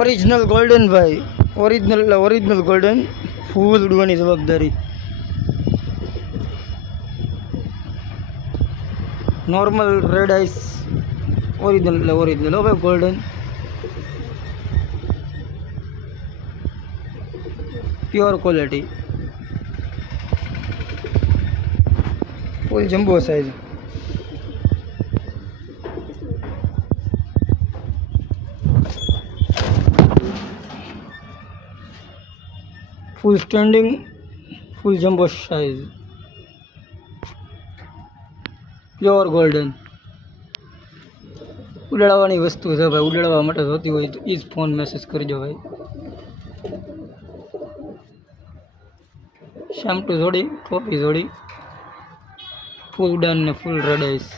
Original golden ભાઈ, original golden, ફૂલ ઉડવાની જવાબદારી. નોર્મલ રેડ આઈસ ઓરિજિનલ હો ભાઈ, ગોલ્ડન પ્યોર ક્વોલિટી, ફૂલ જમ્બો સાઈઝ. ફૂલ સ્ટેન્ડિંગ, ફૂલ જમ્બો સાઈઝ, પ્યોર ગોલ્ડન. ઉડાડવાની વસ્તુ છે ભાઈ, ઉડાડવા માટે જોતી હોય તો એ જ ફોન મેસેજ કરજો ભાઈ. શામટુ જોડી, ટોપી જોડી, ફૂલ ઉડાન ને ફૂલ રેડાઈસ.